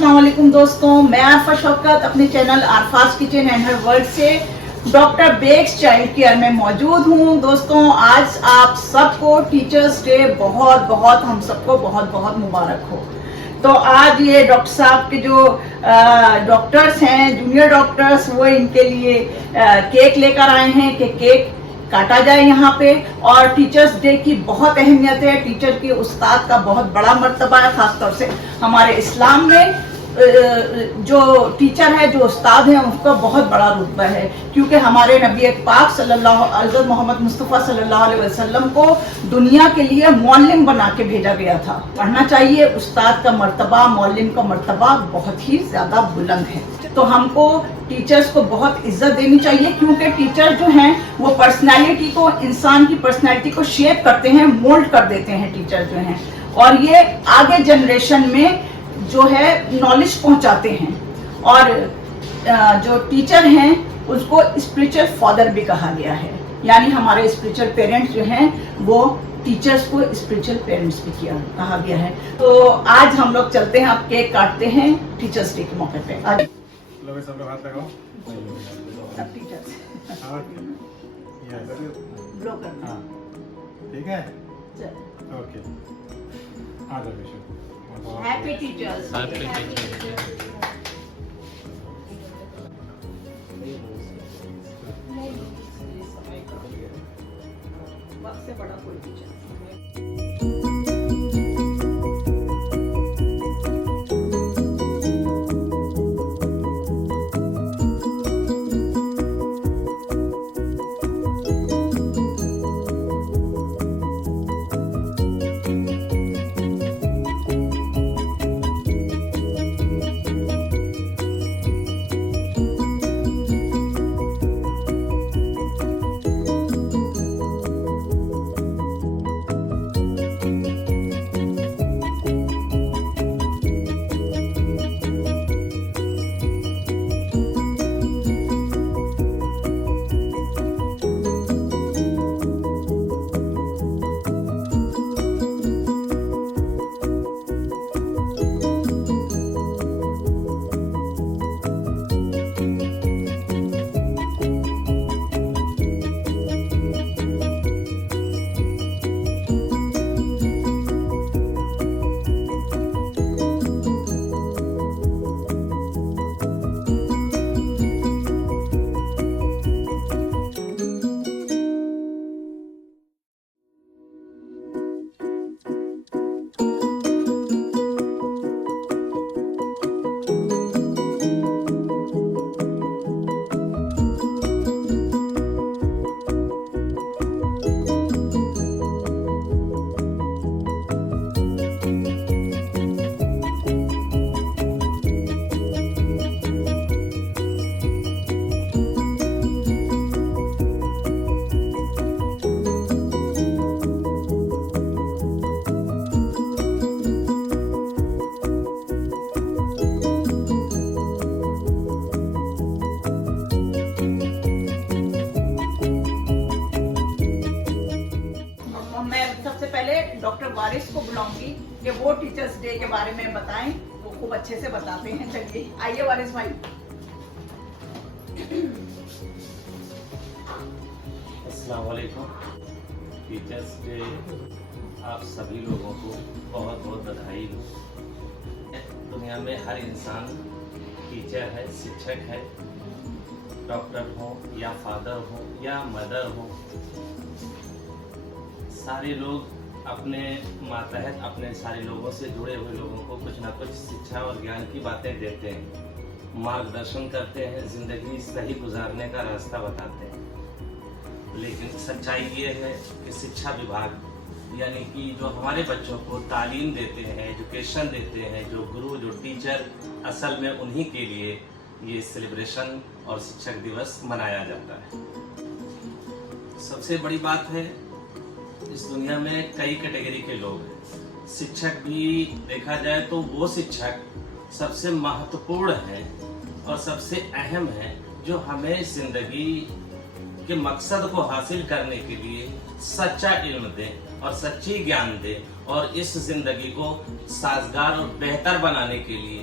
अस्सलाम वालेकुम दोस्तों, मैं आरफा शौकत अपने channel Arfa's kitchen and her world से डॉक्टर बेग्स चाइल्ड केयर में मौजूद हूँ। दोस्तों, आज आप सबको टीचर्स डे हम सबको बहुत बहुत मुबारक हो। तो आज ये डॉक्टर साहब के जो डॉक्टर्स हैं, जूनियर डॉक्टर्स, वो इनके लिए केक लेकर आए हैं कि केक काटा जाए यहाँ पे। और टीचर्स डे की बहुत अहमियत है। टीचर के उस्ताद का बहुत बड़ा मर्तबा है, खासतौर से हमारे इस्लाम में जो टीचर है, जो उस्ताद है, उसका बहुत बड़ा रुतबा है, क्योंकि हमारे नबी पाक हज़रत मोहम्मद मुस्तफ़ा सल्लल्लाहु अलैहि वसल्लम को दुनिया के लिए मौल्लिम बना के भेजा गया था। पढ़ना चाहिए। उस्ताद का मर्तबा, मौल्लिम का मर्तबा बहुत ही ज्यादा बुलंद है। तो हमको टीचर्स को बहुत इज्जत देनी चाहिए, क्योंकि टीचर जो हैं वो पर्सनैलिटी को, इंसान की पर्सनैलिटी को शेप करते हैं, मोल्ड कर देते हैं टीचर जो हैं, और ये आगे जनरेशन में जो है नॉलेज पहुंचाते हैं। और जो टीचर हैं उसको स्पिरिचुअल फादर भी कहा गया है, यानी हमारे स्पिरिचुअल पेरेंट्स जो हैं वो टीचर्स को स्पिरिचुअल पेरेंट्स भी कहा गया है। तो आज हम लोग चलते हैं, अब केक काटते हैं टीचर्स डे के मौके पे। आज सब लोग हाथ लगाओ। सब टीचर्स ब्लो करना। हाँ, ठीक है, चल। ओके। आ जाओ विशु। Happy teachers. वक्त से बड़ा कोई टीचर। डॉक्टर वारिस को बुलाऊंगी कि वो टीचर्स डे के बारे में बताएं। वो खूब अच्छे से बताते हैं। चलिए आइए वारिस भाई। अस्सलाम वालेकुम। टीचर्स डे आप सभी लोगों को बहुत बहुत बधाई हो। दुनिया में हर इंसान टीचर है, शिक्षक है, डॉक्टर हो या फादर हो या मदर हो, सारे लोग अपने मातहत अपने सारे लोगों से जुड़े हुए लोगों को कुछ ना कुछ शिक्षा और ज्ञान की बातें देते हैं, मार्गदर्शन करते हैं, जिंदगी सही गुजारने का रास्ता बताते हैं। लेकिन सच्चाई ये है कि शिक्षा विभाग यानी कि जो हमारे बच्चों को तालीम देते हैं, एजुकेशन देते हैं, जो गुरु, जो टीचर, असल में उन्हीं के लिए ये सेलिब्रेशन और शिक्षक दिवस मनाया जाता है। सबसे बड़ी बात है, इस दुनिया में कई कैटेगरी के लोग हैं। शिक्षक भी देखा जाए तो वो शिक्षक सबसे महत्वपूर्ण है और सबसे अहम है जो हमें जिंदगी के मकसद को हासिल करने के लिए सच्चा इल्म दे और सच्ची ज्ञान दे और इस जिंदगी को साजगार और बेहतर बनाने के लिए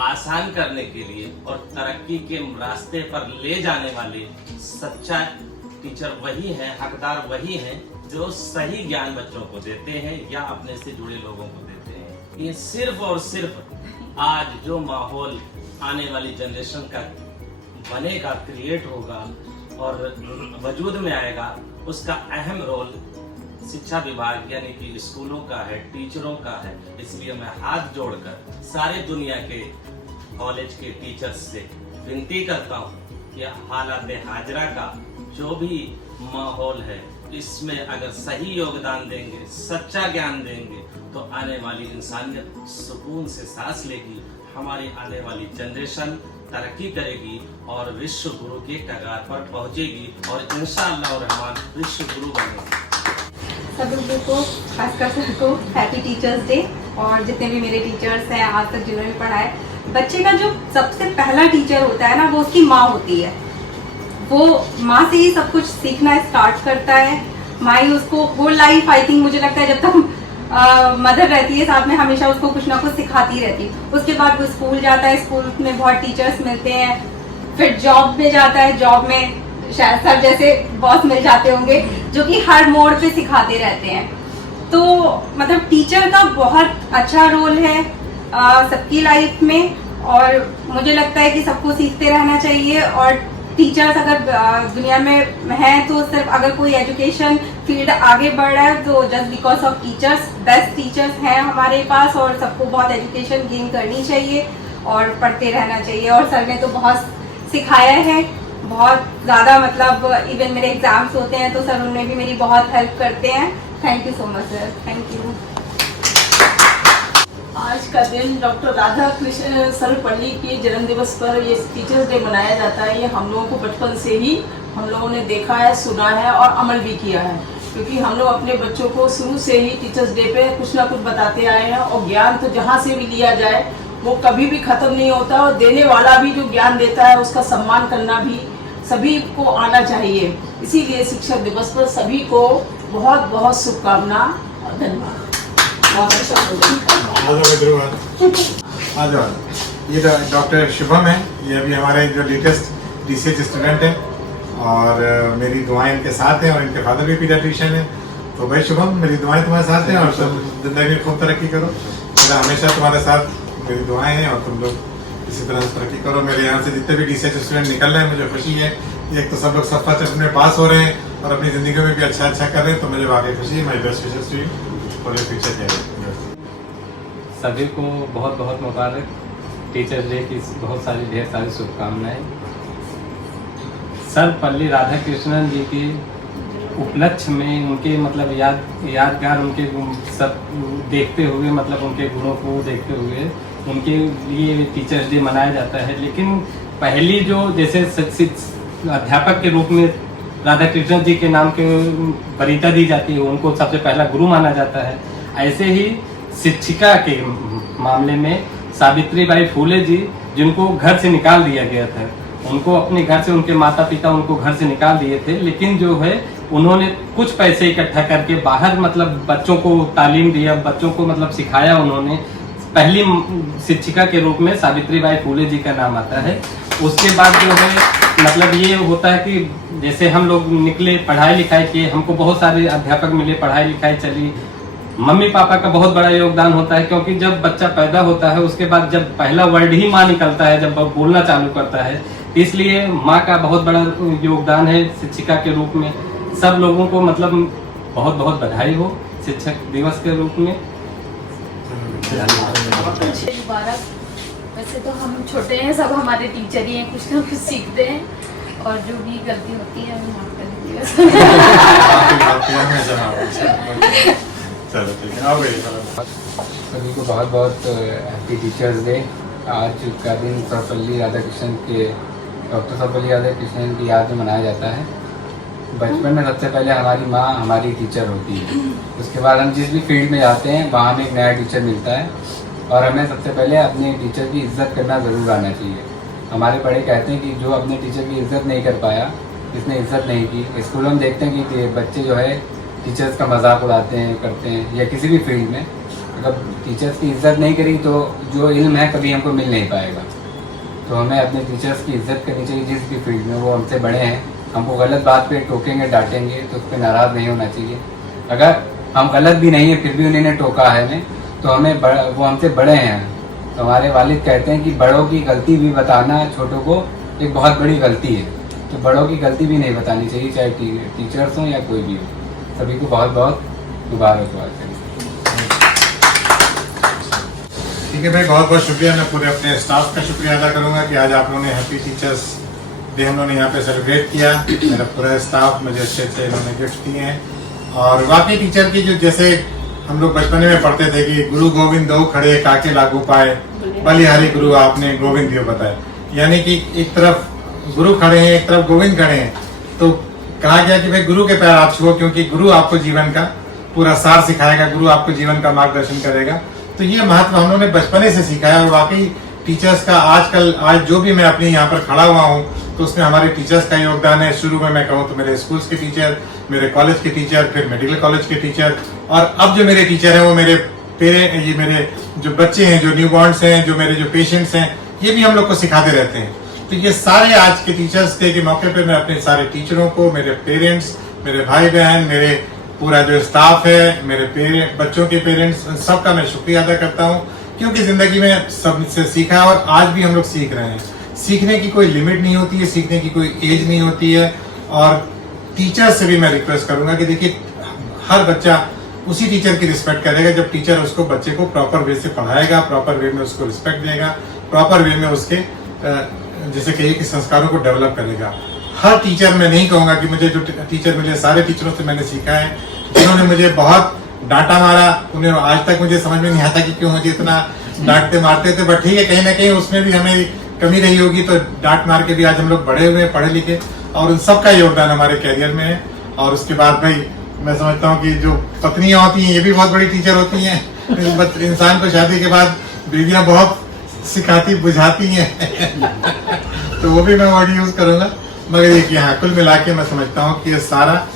आसान करने के लिए और तरक्की के रास्ते पर ले जाने वाले सच्चा टीचर वही है, हकदार वही है जो सही ज्ञान बच्चों को देते हैं या अपने से जुड़े लोगों को देते हैं। ये सिर्फ और सिर्फ आज जो माहौल आने वाली जनरेशन का बनेगा, क्रिएट होगा और वजूद में आएगा, उसका अहम रोल शिक्षा विभाग यानी कि स्कूलों का है, टीचरों का है। इसलिए मैं हाथ जोड़कर सारे दुनिया के कॉलेज के टीचर्स से विनती करता हूँ कि हालात हाजरा का जो भी माहौल है इसमें अगर सही योगदान देंगे, सच्चा ज्ञान देंगे तो आने वाली इंसानियत सुकून से सांस लेगी, हमारी आने वाली जनरेशन तरक्की करेगी और विश्व गुरु के कगार पर पहुंचेगी और इंशाअल्लाह रहमान विश्व गुरु बनेगी। सब लोगों को, खासकर सबको हैप्पी टीचर्स डे। और जितने भी मेरे टीचर्स हैं आज तक जिन्होंने पढ़ाया, बच्चे का जो सबसे पहला टीचर होता है ना, वो उसकी माँ होती है। वो माँ से ही सब कुछ सीखना स्टार्ट करता है। माँ ही उसको होल लाइफ, आई थिंक मुझे लगता है जब तक मदर रहती है साथ में, हमेशा उसको कुछ ना कुछ सिखाती रहती है। उसके बाद वो स्कूल जाता है, स्कूल में बहुत टीचर्स मिलते हैं, फिर जॉब में जाता है, जॉब में शायद सर जैसे बॉस मिल जाते होंगे जो कि हर मोड़ पे सिखाते रहते हैं। तो मतलब टीचर का बहुत अच्छा रोल है सबकी लाइफ में, और मुझे लगता है कि सबको सीखते रहना चाहिए। और टीचर्स अगर दुनिया में हैं तो सिर्फ अगर कोई एजुकेशन फील्ड आगे बढ़ रहा है तो just because of teachers, best teachers हैं हमारे पास, और सबको बहुत एजुकेशन गेन करनी चाहिए और पढ़ते रहना चाहिए। और सर ने तो बहुत सिखाया है, बहुत ज़्यादा, मतलब इवन मेरे एग्जाम्स होते हैं तो सर उनमें भी मेरी बहुत हेल्प करते हैं। Thank you so much sir, thank you. आज का दिन डॉक्टर राधा कृष्ण सर्वपल्ली के जन्म दिवस पर ये टीचर्स डे मनाया जाता है। ये हम लोगों को बचपन से ही हम लोगों ने देखा है, सुना है और अमल भी किया है, क्योंकि हम लोग अपने बच्चों को शुरू से ही टीचर्स डे पे कुछ ना कुछ बताते आए हैं। और ज्ञान तो जहाँ से भी लिया जाए वो कभी भी खत्म नहीं होता, और देने वाला भी जो ज्ञान देता है उसका सम्मान करना भी सभी को आना चाहिए। इसीलिए शिक्षक दिवस पर सभी को बहुत बहुत शुभकामना और धन्यवाद। बहुत अच्छा। ये डॉक्टर शुभम है, ये अभी हमारे जो लेटेस्ट DCH स्टूडेंट है और मेरी दुआएं इनके साथ हैं और इनके फादर भी पीडियाट्रिशियन है। तो भाई शुभम, मेरी दुआएं तुम्हारे साथ हैं और तुम जिंदगी में खूब तरक्की करो। मेरा हमेशा तुम्हारे साथ मेरी दुआएं हैं और तुम लोग इसी तरह तरक्की करो। मेरे यहाँ से जितने भी DCH स्टूडेंट निकल रहे हैं मुझे खुशी है। एक तो सब लोग सफा चट में पास हो रहे हैं और अपनी ज़िंदगी में भी अच्छा अच्छा कर रहे हैं, तो मुझे वाकई खुशी है। My best wishes to you for your future career. सभी को बहुत बहुत मुबारक, टीचर्स डे की बहुत सारी ढेर सारी शुभकामनाएं। सर्वपल्ली राधाकृष्णन जी के उपलक्ष्य में उनके मतलब यादगार उनके सब देखते हुए, मतलब उनके गुणों को देखते हुए उनके लिए टीचर्स डे मनाया जाता है। लेकिन पहली जो जैसे अध्यापक के रूप में राधा कृष्ण जी के नाम के वरीयता दी जाती है, उनको सबसे पहला गुरु माना जाता है। ऐसे ही शिक्षिका के मामले में सावित्रीबाई फूले जी, जिनको घर से निकाल दिया गया था, उनको अपने घर से उनके माता पिता उनको घर से निकाल दिए थे, लेकिन जो है उन्होंने कुछ पैसे इकट्ठा करके बाहर मतलब बच्चों को तालीम दिया, बच्चों को मतलब सिखाया। उन्होंने पहली शिक्षिका के रूप में सावित्रीबाई फूले जी का नाम आता है। उसके बाद जो है मतलब ये होता है कि जैसे हम लोग निकले, पढ़ाई लिखाई किए, हमको बहुत सारे अध्यापक मिले, पढ़ाई लिखाई चली। मम्मी पापा का बहुत बड़ा योगदान होता है, क्योंकि जब बच्चा पैदा होता है उसके बाद जब पहला वर्ड ही माँ निकलता है, जब बोलना चालू करता है, इसलिए माँ का बहुत बड़ा योगदान है शिक्षिका के रूप में। सब लोगों को मतलब बहुत बहुत बधाई हो शिक्षक दिवस के रूप में। मुबारक। वैसे तो हम छोटे हैं, सब हमारे टीचर ही हैं, कुछ ना कुछ सीखते हैं और जो भी गलती होती है हम माफ कर दीजिएगा। सभी को बहुत बहुत हैप्पी टीचर्स डे। आज का दिन सर्वपल्ली राधाकृष्णन के, डॉक्टर सर्वपल्ली राधाकृष्णन की याद में मनाया जाता है। बचपन में सबसे पहले हमारी माँ हमारी टीचर होती है, उसके बाद हम जिस भी फील्ड में जाते हैं वहाँ हमें एक नया टीचर मिलता है, और हमें सबसे पहले अपने टीचर की इज्जत करना ज़रूर आना चाहिए। हमारे बड़े कहते हैं कि जो अपने टीचर की इज्जत नहीं कर पाया, जिसने इज्जत नहीं की, स्कूल में देखते हैं कि बच्चे जो है टीचर्स का मजाक उड़ाते हैं, करते हैं, या किसी भी फील्ड में, अगर टीचर्स की इज्जत नहीं करी तो जो इल्म है कभी हमको मिल नहीं पाएगा। तो हमें अपने टीचर्स की इज्जत करनी चाहिए, जिस भी फील्ड में वो हमसे बड़े हैं। हमको गलत बात पे टोकेंगे डांटेंगे तो उस पर नाराज़ नहीं होना चाहिए। अगर हम गलत भी नहीं है फिर भी उन्होंने टोका है हमें, तो हमें वो हमसे बड़े हैं। तो हमारे वालिद कहते हैं कि बड़ों की गलती भी बताना छोटों को एक बहुत बड़ी गलती है। तो बड़ों की गलती भी नहीं बतानी चाहिए, चाहे टीचर्स हों या कोई भी हो। सभी को बहुत बहुत मुबारकबाद करें। ठीक है भाई, बहुत बहुत शुक्रिया। मैं पूरे अपने स्टाफ का शुक्रिया अदा करूंगा कि आज आप लोगों ने हैप्पी टीचर्स डे हम लोगों ने यहाँ पे सेलिब्रेट किया। मेरा पूरा स्टाफ मुझे अच्छे अच्छे इन्होंने गिफ्ट दिए हैं। और वाकई टीचर की जो जैसे हम लोग बचपन में पढ़ते थे कि गुरु गोविंद दो खड़े काके लागू पाए, बलिहारी गुरु आपने गोविंद दियो बताए, यानी कि एक तरफ गुरु खड़े हैं एक तरफ गोविंद खड़े हैं। तो कहा गया कि भाई गुरु के पैर आप छुओ, क्योंकि गुरु आपको जीवन का पूरा सार सिखाएगा, गुरु आपको जीवन का मार्गदर्शन करेगा। तो ये महत्व हम लोगों ने बचपने से सीखा है। और वाकई टीचर्स का आज जो भी मैं अपने यहाँ पर खड़ा हुआ हूँ तो उसमें हमारे टीचर्स का योगदान है। शुरू में मैं कहूँ तो मेरे स्कूल्स के टीचर, मेरे कॉलेज के टीचर, फिर मेडिकल कॉलेज के टीचर, और अब जो मेरे टीचर हैं वो मेरे जो बच्चे हैं, जो न्यूबॉर्न्स हैं, जो मेरे जो पेशेंट्स हैं, ये भी हम लोग को सिखाते रहते हैं। तो ये सारे आज के टीचर्स डे के मौके पर मैं अपने सारे टीचरों को, मेरे पेरेंट्स, मेरे भाई बहन, मेरे पूरा जो स्टाफ है, मेरे बच्चों के पेरेंट्स, सबका मैं शुक्रिया अदा करता हूँ। क्योंकि जिंदगी में सबसे सीखा है और आज भी हम लोग सीख रहे हैं। सीखने की कोई लिमिट नहीं होती है, सीखने की कोई एज नहीं होती है। और टीचर से भी मैं रिक्वेस्ट करूंगा कि देखिए, हर बच्चा उसी टीचर की रिस्पेक्ट करेगा जब टीचर उसको बच्चे को प्रॉपर वे से पढ़ाएगा, प्रॉपर वे में उसको रिस्पेक्ट देगा, प्रॉपर वे में उसके जैसे कहिए कि संस्कारों को डेवलप करेगा। हर टीचर मैं नहीं कहूंगा कि मुझे जो टीचर मिले, सारे टीचरों से मैंने सीखा है। जिन्होंने मुझे बहुत डांटा मारा, उन्हें आज तक मुझे समझ में नहीं आता कि क्यों मुझे इतना डांटते मारते थे, बट ठीक है, कहीं ना कहीं उसमें भी हमें कमी रही होगी। तो डांट मार के भी आज हम लोग बड़े हुए, पढ़े लिखे, और उन सबका योगदान हमारे कैरियर में है। और उसके बाद भाई मैं समझता हूँ कि जो पत्नियां होती हैं ये भी बहुत बड़ी टीचर होती हैं। इंसान को शादी के बाद बीवियां बहुत सिखाती बुझाती हैं। तो वो भी मैं वर्ड यूज करूंगा। मगर ये कि हाँ, कुल मिला के मैं समझता हूँ कि ये सारा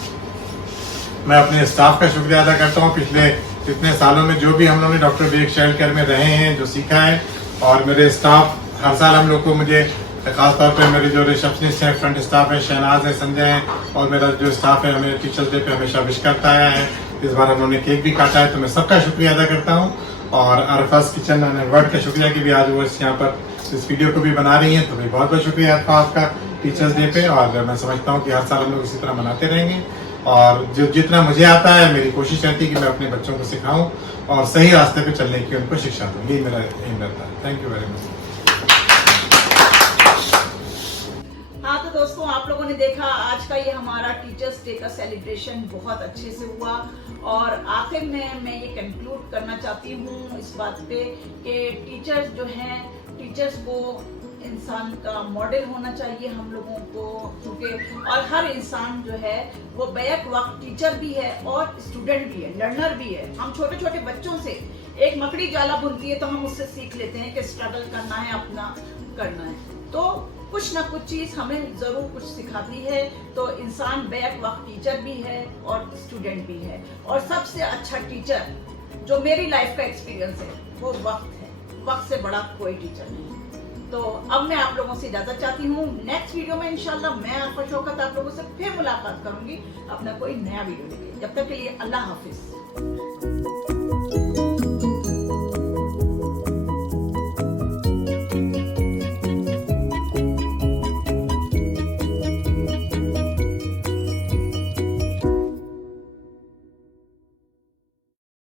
मैं अपने स्टाफ का शुक्रिया अदा करता हूँ। पिछले इतने सालों में जो भी हम लोग ने डॉक्टर बेग चाइल्ड केयर में रहे हैं, जो सीखा है, और मेरे स्टाफ हर साल हम लोग को, मुझे खासतौर पे मेरे जो रिसेप्शनिस्ट हैं, फ्रंट स्टाफ है, शहनाज है, संजय है, और मेरा जो स्टाफ है हमें टीचर्स डे पे हमेशा विश करता आया है। इस बार हम लोगों ने केक भी काटा है, तो मैं सबका शुक्रिया अदा करता हूँ। और अरफाज किचन एंड वर्ल्ड का शुक्रिया कि भी आज वो यहाँ पर इस वीडियो को भी बना रही हैं। तो भी बहुत बहुत शुक्रिया आपका टीचर्स डे पे। और मैं समझता हूँ कि हर साल हम लोग इसी तरह मनाते रहेंगे। और जो जितना मुझे आता है, मेरी कोशिश रहती है कि मैं अपने बच्चों को सिखाऊं और सही रास्ते पे चलने की उनको शिक्षा दूं। यही मेरा एम रहता है। Thank you very much. हाँ, तो दोस्तों, आप लोगों ने देखा आज का ये हमारा टीचर्स डे का सेलिब्रेशन बहुत अच्छे से हुआ। और आखिर में मैं ये कंक्लूड करना चाहती हूँ इस बात पे कि टीचर्स जो हैं, टीचर्स को इंसान का मॉडल होना चाहिए हम लोगों को, क्योंकि और हर इंसान जो है वो बैक वक्त टीचर भी है और स्टूडेंट भी है, लर्नर भी है। हम छोटे छोटे बच्चों से एक मकड़ी जाला बुनती है तो हम उससे सीख लेते हैं कि स्ट्रगल करना है, अपना करना है। तो कुछ ना कुछ चीज हमें जरूर कुछ सिखाती है। तो इंसान बैक वक्त टीचर भी है और स्टूडेंट भी है। और सबसे अच्छा टीचर जो मेरी लाइफ का एक्सपीरियंस है वो वक्त है। वक्त से बड़ा कोई टीचर नहीं। तो अब मैं आप लोगों से इजाजत चाहती हूँ। नेक्स्ट वीडियो में इंशाल्लाह मैं आरफा शौकत आप लोगों से फिर मुलाकात करूंगी अपना कोई नया वीडियो लेके। जब तक के लिए अल्लाह हाफिज।